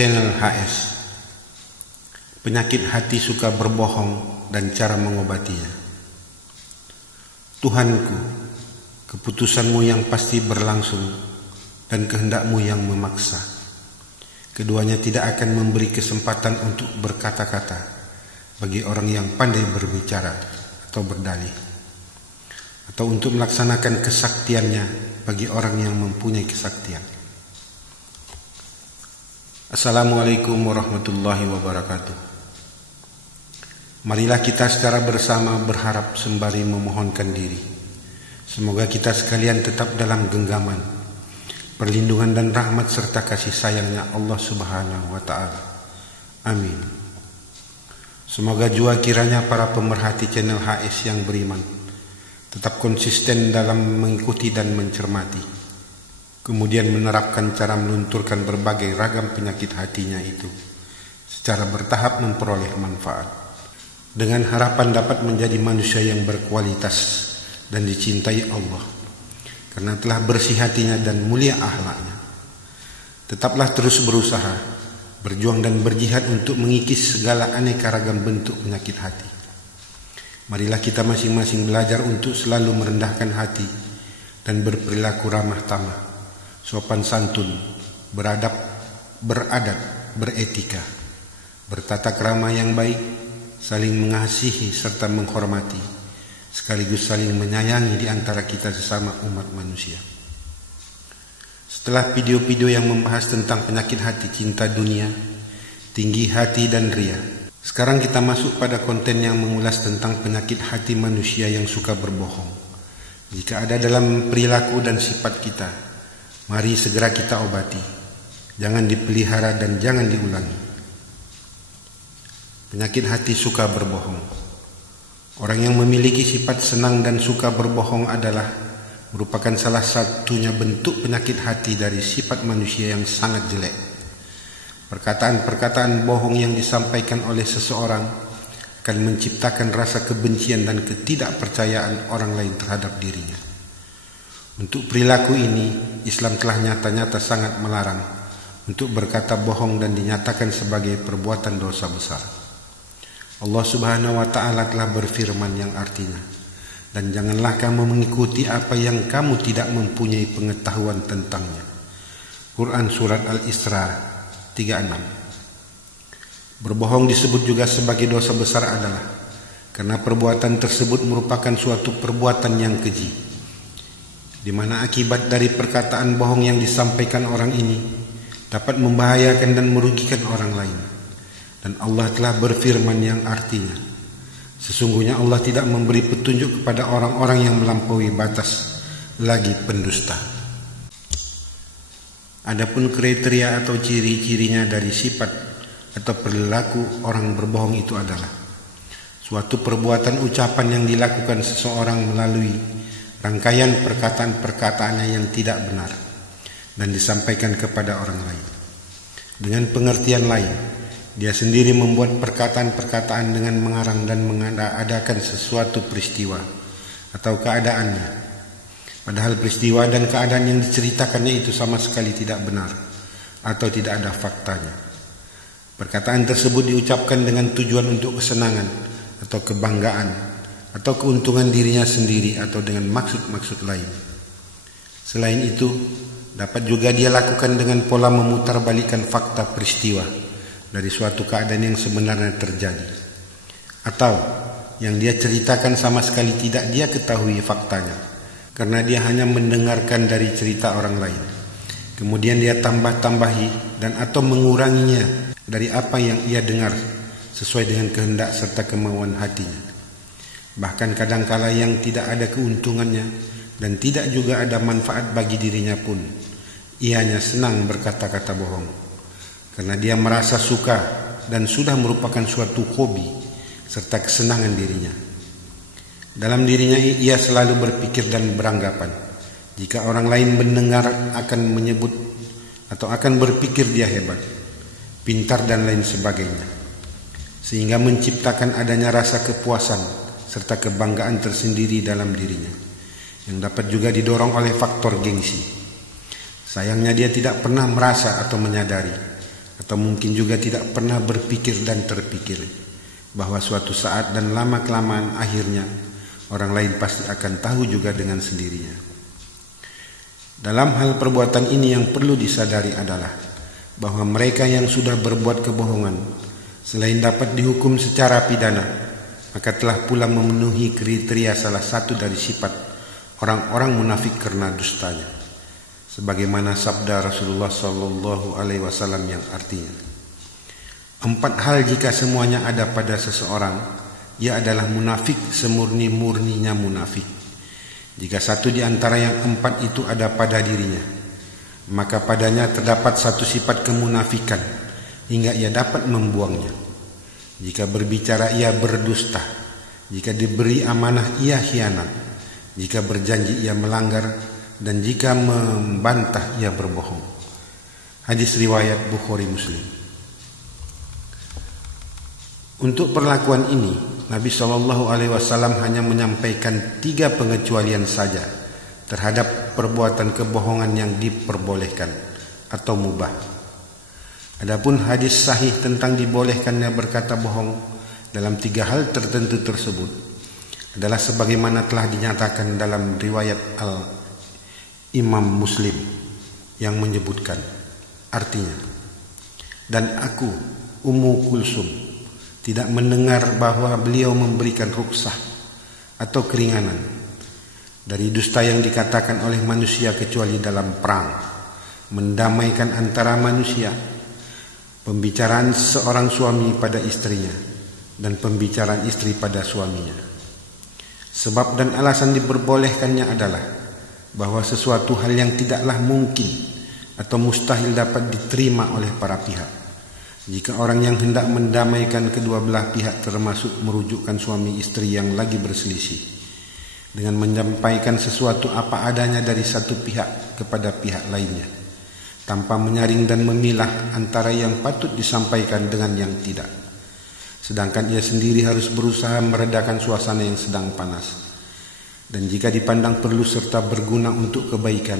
Channel HS. Penyakit hati suka berbohong dan cara mengobatinya. Tuhanku, keputusanmu yang pasti berlangsung dan kehendakmu yang memaksa. Keduanya tidak akan memberi kesempatan untuk berkata-kata bagi orang yang pandai berbicara atau berdalih, atau untuk melaksanakan kesaktiannya bagi orang yang mempunyai kesaktian. Assalamualaikum warahmatullahi wabarakatuh. Marilah kita secara bersama berharap sembari memohonkan diri. Semoga kita sekalian tetap dalam genggaman, perlindungan dan rahmat serta kasih sayangnya Allah Subhanahu wa Ta'ala. Amin. Semoga jua kiranya para pemerhati channel HS yang beriman tetap konsisten dalam mengikuti dan mencermati, kemudian menerapkan cara melunturkan berbagai ragam penyakit hatinya itu secara bertahap memperoleh manfaat, dengan harapan dapat menjadi manusia yang berkualitas dan dicintai Allah karena telah bersih hatinya dan mulia akhlaknya. Tetaplah terus berusaha, berjuang dan berjihad untuk mengikis segala aneka ragam bentuk penyakit hati. Marilah kita masing-masing belajar untuk selalu merendahkan hati dan berperilaku ramah tamah, sopan santun, beradab, beretika, bertata krama yang baik, saling mengasihi serta menghormati, sekaligus saling menyayangi di antara kita sesama umat manusia. Setelah video-video yang membahas tentang penyakit hati, cinta dunia, tinggi hati dan ria, sekarang kita masuk pada konten yang mengulas tentang penyakit hati manusia yang suka berbohong. Jika ada dalam perilaku dan sifat kita, mari segera kita obati. Jangan dipelihara dan jangan diulangi. Penyakit hati suka berbohong. Orang yang memiliki sifat senang dan suka berbohong adalah merupakan salah satunya bentuk penyakit hati dari sifat manusia yang sangat jelek. Perkataan-perkataan bohong yang disampaikan oleh seseorang akan menciptakan rasa kebencian dan ketidakpercayaan orang lain terhadap dirinya. Untuk perilaku ini, Islam telah nyata-nyata sangat melarang untuk berkata bohong dan dinyatakan sebagai perbuatan dosa besar. Allah Subhanahu wa Ta'ala telah berfirman yang artinya, dan janganlah kamu mengikuti apa yang kamu tidak mempunyai pengetahuan tentangnya. Quran Surat Al-Isra 36. Berbohong disebut juga sebagai dosa besar adalah karena perbuatan tersebut merupakan suatu perbuatan yang keji, di mana akibat dari perkataan bohong yang disampaikan orang ini dapat membahayakan dan merugikan orang lain. Dan Allah telah berfirman yang artinya, sesungguhnya Allah tidak memberi petunjuk kepada orang-orang yang melampaui batas lagi pendusta. Adapun kriteria atau ciri-cirinya dari sifat atau perilaku orang berbohong itu adalah suatu perbuatan ucapan yang dilakukan seseorang melalui rangkaian perkataan-perkataannya yang tidak benar dan disampaikan kepada orang lain. Dengan pengertian lain, dia sendiri membuat perkataan-perkataan dengan mengarang dan mengadakan sesuatu peristiwa atau keadaannya, padahal peristiwa dan keadaan yang diceritakannya itu sama sekali tidak benar atau tidak ada faktanya. Perkataan tersebut diucapkan dengan tujuan untuk kesenangan atau kebanggaan atau keuntungan dirinya sendiri atau dengan maksud-maksud lain. Selain itu, dapat juga dia lakukan dengan pola memutarbalikkan fakta peristiwa dari suatu keadaan yang sebenarnya terjadi, atau yang dia ceritakan sama sekali tidak dia ketahui faktanya, karena dia hanya mendengarkan dari cerita orang lain. Kemudian dia tambah-tambahi dan atau menguranginya dari apa yang ia dengar sesuai dengan kehendak serta kemauan hatinya. Bahkan kadangkala yang tidak ada keuntungannya dan tidak juga ada manfaat bagi dirinya pun, ianya senang berkata-kata bohong, karena dia merasa suka dan sudah merupakan suatu hobi serta kesenangan dirinya. Dalam dirinya ia selalu berpikir dan beranggapan, jika orang lain mendengar akan menyebut atau akan berpikir dia hebat, pintar dan lain sebagainya, sehingga menciptakan adanya rasa kepuasan serta kebanggaan tersendiri dalam dirinya, yang dapat juga didorong oleh faktor gengsi. Sayangnya dia tidak pernah merasa atau menyadari atau mungkin juga tidak pernah berpikir dan terpikir bahwa suatu saat dan lama-kelamaan akhirnya orang lain pasti akan tahu juga dengan sendirinya. Dalam hal perbuatan ini yang perlu disadari adalah bahwa mereka yang sudah berbuat kebohongan selain dapat dihukum secara pidana, maka telah pula memenuhi kriteria salah satu dari sifat orang-orang munafik karena dustanya, sebagaimana sabda Rasulullah Shallallahu Alaihi Wasallam yang artinya, 4 hal jika semuanya ada pada seseorang, ia adalah munafik semurni-murninya munafik. Jika satu di antara yang 4 itu ada pada dirinya, maka padanya terdapat satu sifat kemunafikan hingga ia dapat membuangnya. Jika berbicara ia berdusta, jika diberi amanah ia khianat, jika berjanji ia melanggar, dan jika membantah ia berbohong. Hadis riwayat Bukhari Muslim. Untuk perlakuan ini, Nabi SAW hanya menyampaikan 3 pengecualian saja terhadap perbuatan kebohongan yang diperbolehkan atau mubah. Adapun hadis sahih tentang dibolehkannya berkata bohong dalam 3 hal tertentu tersebut adalah sebagaimana telah dinyatakan dalam riwayat Imam Muslim yang menyebutkan, artinya, dan aku Ummu Kulsum tidak mendengar bahwa beliau memberikan rukhsah atau keringanan dari dusta yang dikatakan oleh manusia kecuali dalam perang, mendamaikan antara manusia, pembicaraan seorang suami pada istrinya, dan pembicaraan istri pada suaminya. Sebab dan alasan diperbolehkannya adalah bahwa sesuatu hal yang tidaklah mungkin atau mustahil dapat diterima oleh para pihak. Jika orang yang hendak mendamaikan kedua belah pihak termasuk merujukkan suami istri yang lagi berselisih dengan menyampaikan sesuatu apa adanya dari satu pihak kepada pihak lainnya, tanpa menyaring dan memilah antara yang patut disampaikan dengan yang tidak. Sedangkan ia sendiri harus berusaha meredakan suasana yang sedang panas. Dan jika dipandang perlu serta berguna untuk kebaikan,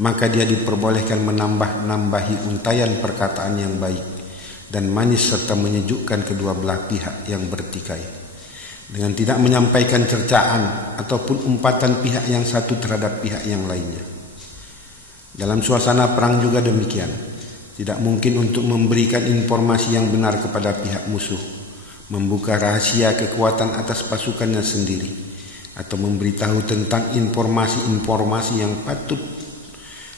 maka dia diperbolehkan menambah-nambahi untayan perkataan yang baik dan manis serta menyejukkan kedua belah pihak yang bertikai, dengan tidak menyampaikan cercaan ataupun umpatan pihak yang satu terhadap pihak yang lainnya. Dalam suasana perang juga demikian. Tidak mungkin untuk memberikan informasi yang benar kepada pihak musuh, membuka rahasia kekuatan atas pasukannya sendiri, atau memberitahu tentang informasi-informasi yang patut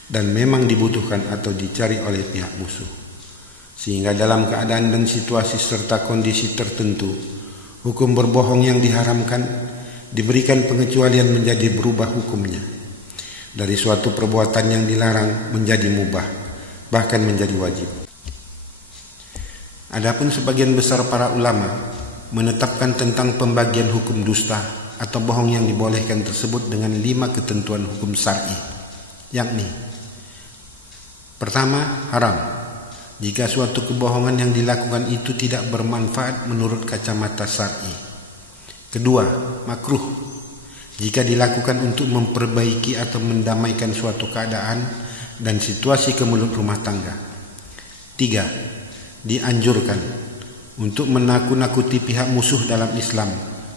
dan memang dibutuhkan atau dicari oleh pihak musuh. Sehingga dalam keadaan dan situasi serta kondisi tertentu, hukum berbohong yang diharamkan diberikan pengecualian menjadi berubah hukumnya dari suatu perbuatan yang dilarang menjadi mubah, bahkan menjadi wajib. Adapun sebagian besar para ulama menetapkan tentang pembagian hukum dusta atau bohong yang dibolehkan tersebut dengan 5 ketentuan hukum syar'i, yakni: pertama, haram jika suatu kebohongan yang dilakukan itu tidak bermanfaat menurut kacamata syar'i. Kedua, makruh jika dilakukan untuk memperbaiki atau mendamaikan suatu keadaan dan situasi kemelut rumah tangga. 3, dianjurkan untuk menakut-nakuti pihak musuh dalam Islam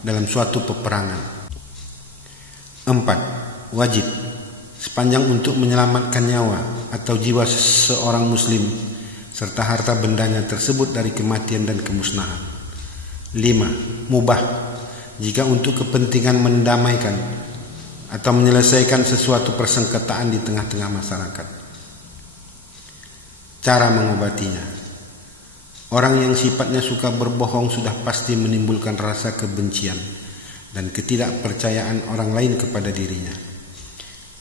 dalam suatu peperangan. 4, wajib sepanjang untuk menyelamatkan nyawa atau jiwa seorang muslim serta harta bendanya tersebut dari kematian dan kemusnahan. 5, mubah jika untuk kepentingan mendamaikan atau menyelesaikan sesuatu persengketaan di tengah-tengah masyarakat. Cara mengobatinya: orang yang sifatnya suka berbohong sudah pasti menimbulkan rasa kebencian dan ketidakpercayaan orang lain kepada dirinya.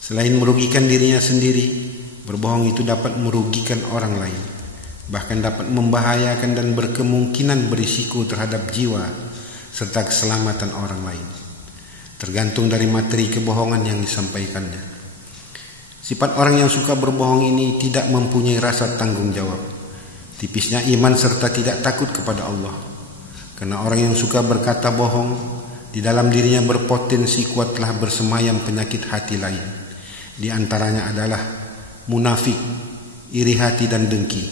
Selain merugikan dirinya sendiri, berbohong itu dapat merugikan orang lain, bahkan dapat membahayakan dan berkemungkinan berisiko terhadap jiwa serta keselamatan orang lain, tergantung dari materi kebohongan yang disampaikannya. Sifat orang yang suka berbohong ini tidak mempunyai rasa tanggung jawab, tipisnya iman serta tidak takut kepada Allah. Karena orang yang suka berkata bohong, di dalam dirinya berpotensi kuat telah bersemayam penyakit hati lain. Di antaranya adalah munafik, iri hati dan dengki,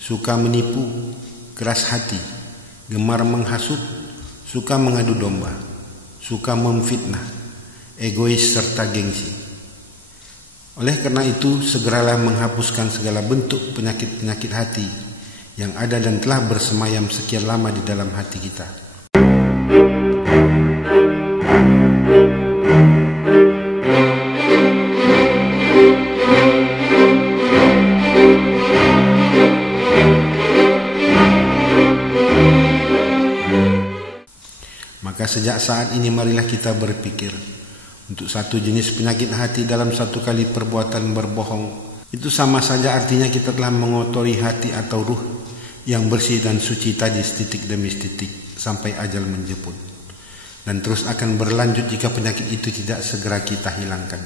suka menipu, keras hati, gemar menghasut, suka mengadu domba, suka memfitnah, egois serta gengsi. Oleh karena itu, segeralah menghapuskan segala bentuk penyakit-penyakit hati yang ada dan telah bersemayam sekian lama di dalam hati kita. Maka sejak saat ini marilah kita berpikir untuk satu jenis penyakit hati dalam satu kali perbuatan berbohong. Itu sama saja artinya kita telah mengotori hati atau ruh yang bersih dan suci tadi setitik demi setitik sampai ajal menjemput. Dan terus akan berlanjut jika penyakit itu tidak segera kita hilangkan.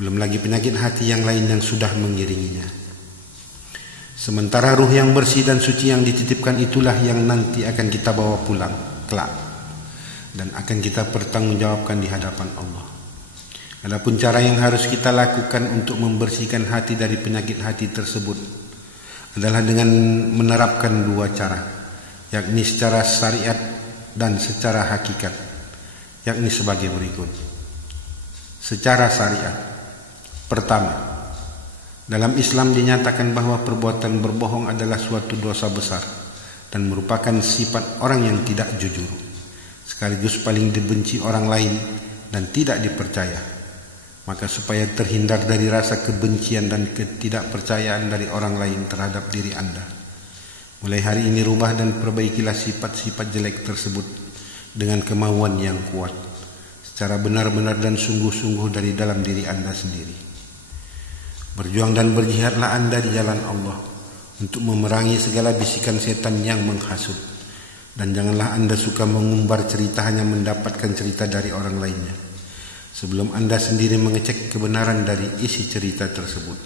Belum lagi penyakit hati yang lain yang sudah mengiringinya. Sementara ruh yang bersih dan suci yang dititipkan itulah yang nanti akan kita bawa pulang kelak dan akan kita pertanggungjawabkan di hadapan Allah. Adapun cara yang harus kita lakukan untuk membersihkan hati dari penyakit hati tersebut adalah dengan menerapkan dua cara, yakni secara syariat dan secara hakikat, yakni sebagai berikut. Secara syariat. Pertama, dalam Islam dinyatakan bahwa perbuatan berbohong adalah suatu dosa besar dan merupakan sifat orang yang tidak jujur, sekaligus paling dibenci orang lain dan tidak dipercaya. Maka supaya terhindar dari rasa kebencian dan ketidakpercayaan dari orang lain terhadap diri Anda, mulai hari ini rubah dan perbaikilah sifat-sifat jelek tersebut dengan kemauan yang kuat, secara benar-benar dan sungguh-sungguh dari dalam diri Anda sendiri. Berjuang dan berjihadlah Anda di jalan Allah untuk memerangi segala bisikan setan yang menghasut. Dan janganlah Anda suka mengumbar cerita hanya mendapatkan cerita dari orang lainnya, sebelum Anda sendiri mengecek kebenaran dari isi cerita tersebut.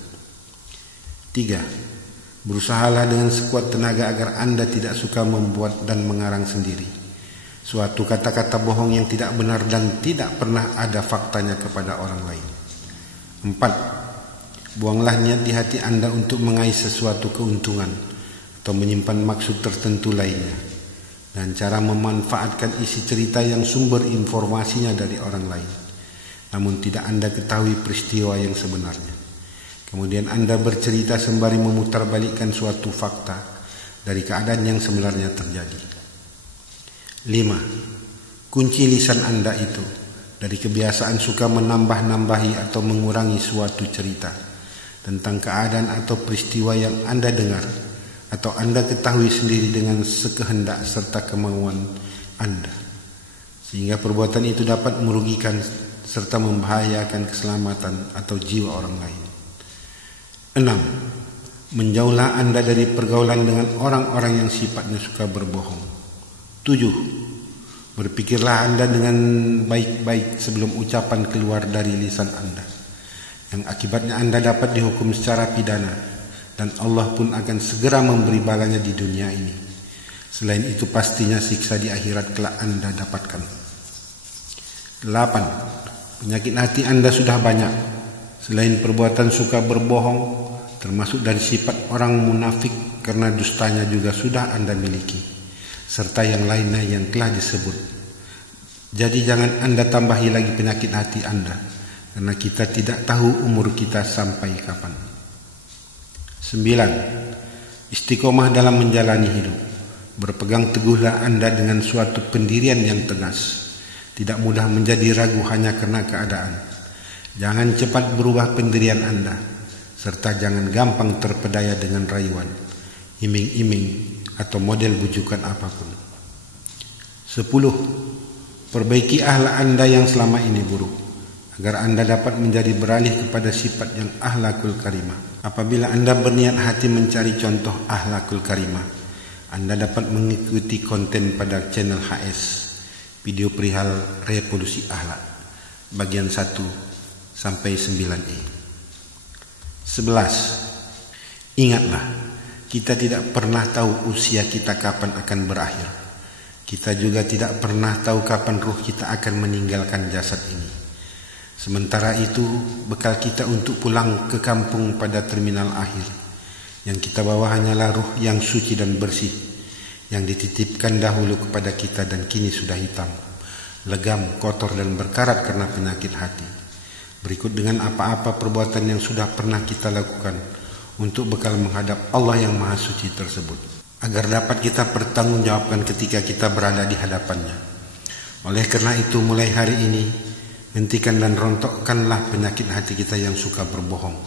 3. Berusahalah dengan sekuat tenaga agar Anda tidak suka membuat dan mengarang sendiri suatu kata-kata bohong yang tidak benar dan tidak pernah ada faktanya kepada orang lain. 4. Buanglah niat di hati Anda untuk mengais sesuatu keuntungan atau menyimpan maksud tertentu lainnya, dan cara memanfaatkan isi cerita yang sumber informasinya dari orang lain, namun tidak Anda ketahui peristiwa yang sebenarnya. Kemudian Anda bercerita sembari memutarbalikkan suatu fakta dari keadaan yang sebenarnya terjadi. 5. Kunci lisan Anda itu dari kebiasaan suka menambah-nambahi atau mengurangi suatu cerita tentang keadaan atau peristiwa yang Anda dengar atau Anda ketahui sendiri dengan sekehendak serta kemauan Anda, sehingga perbuatan itu dapat merugikan serta membahayakan keselamatan atau jiwa orang lain. 6. Menjauhlah Anda dari pergaulan dengan orang-orang yang sifatnya suka berbohong. 7. Berpikirlah Anda dengan baik-baik sebelum ucapan keluar dari lisan Anda, yang akibatnya Anda dapat dihukum secara pidana, dan Allah pun akan segera memberi balanya di dunia ini. Selain itu pastinya siksa di akhirat kelak Anda dapatkan. 8. Penyakit hati Anda sudah banyak. Selain perbuatan suka berbohong, termasuk dari sifat orang munafik karena dustanya juga sudah Anda miliki, serta yang lainnya yang telah disebut. Jadi jangan Anda tambahi lagi penyakit hati Anda, karena kita tidak tahu umur kita sampai kapan. 9. Istiqomah dalam menjalani hidup. Berpegang teguhlah Anda dengan suatu pendirian yang tegas, tidak mudah menjadi ragu hanya karena keadaan. Jangan cepat berubah pendirian Anda, serta jangan gampang terpedaya dengan rayuan, iming-iming atau model bujukan apapun. 10. Perbaiki akhlak Anda yang selama ini buruk, agar Anda dapat menjadi beralih kepada sifat yang akhlakul karimah. Apabila Anda berniat hati mencari contoh akhlakul karimah, Anda dapat mengikuti konten pada channel HS, video perihal revolusi akhlak, bagian 1 sampai 9e. 11. Ingatlah, kita tidak pernah tahu usia kita kapan akan berakhir. Kita juga tidak pernah tahu kapan ruh kita akan meninggalkan jasad ini. Sementara itu, bekal kita untuk pulang ke kampung pada terminal akhir Yang kita bawa hanyalah ruh yang suci dan bersih, yang dititipkan dahulu kepada kita dan kini sudah hitam, legam, kotor dan berkarat karena penyakit hati. Berikut dengan apa-apa perbuatan yang sudah pernah kita lakukan untuk bekal menghadap Allah yang Maha Suci tersebut, agar dapat kita pertanggungjawabkan ketika kita berada di hadapannya. Oleh karena itu, mulai hari ini, hentikan dan rontokkanlah penyakit hati kita yang suka berbohong.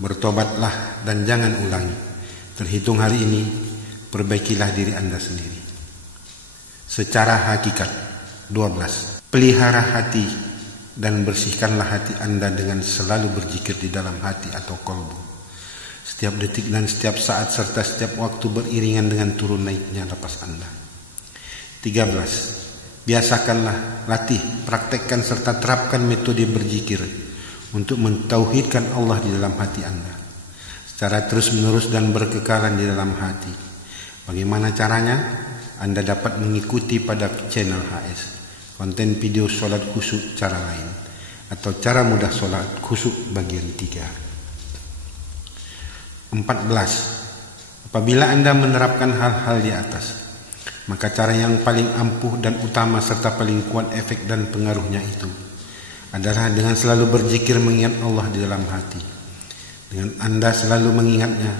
Bertobatlah dan jangan ulangi. Terhitung hari ini, perbaikilah diri Anda sendiri. Secara hakikat 12. Pelihara hati dan bersihkanlah hati Anda dengan selalu berzikir di dalam hati atau kolbu. Setiap detik dan setiap saat serta setiap waktu beriringan dengan turun naiknya napas Anda. 13. Biasakanlah, latih, praktekkan serta terapkan metode berzikir untuk mentauhidkan Allah di dalam hati Anda secara terus-menerus dan berkekalan di dalam hati. Bagaimana caranya? Anda dapat mengikuti pada channel HS konten video sholat khusyuk cara lain atau cara mudah sholat khusyuk bagian 3. 14. Apabila Anda menerapkan hal-hal di atas, maka cara yang paling ampuh dan utama serta paling kuat efek dan pengaruhnya itu adalah dengan selalu berzikir mengingat Allah di dalam hati. Dengan Anda selalu mengingatnya,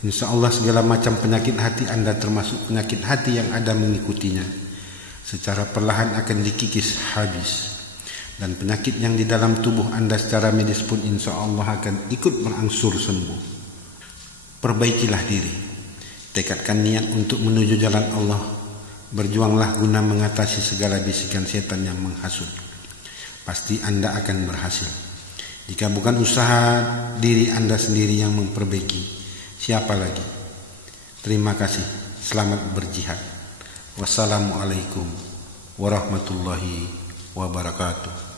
insya Allah segala macam penyakit hati Anda termasuk penyakit hati yang ada mengikutinya secara perlahan akan dikikis habis. Dan penyakit yang di dalam tubuh Anda secara medis pun insya Allah akan ikut berangsur sembuh. Perbaikilah diri. Tekadkan niat untuk menuju jalan Allah. Berjuanglah guna mengatasi segala bisikan setan yang menghasut. Pasti Anda akan berhasil. Jika bukan usaha diri Anda sendiri yang memperbaiki, siapa lagi? Terima kasih. Selamat berjihad. Wassalamualaikum warahmatullahi wabarakatuh.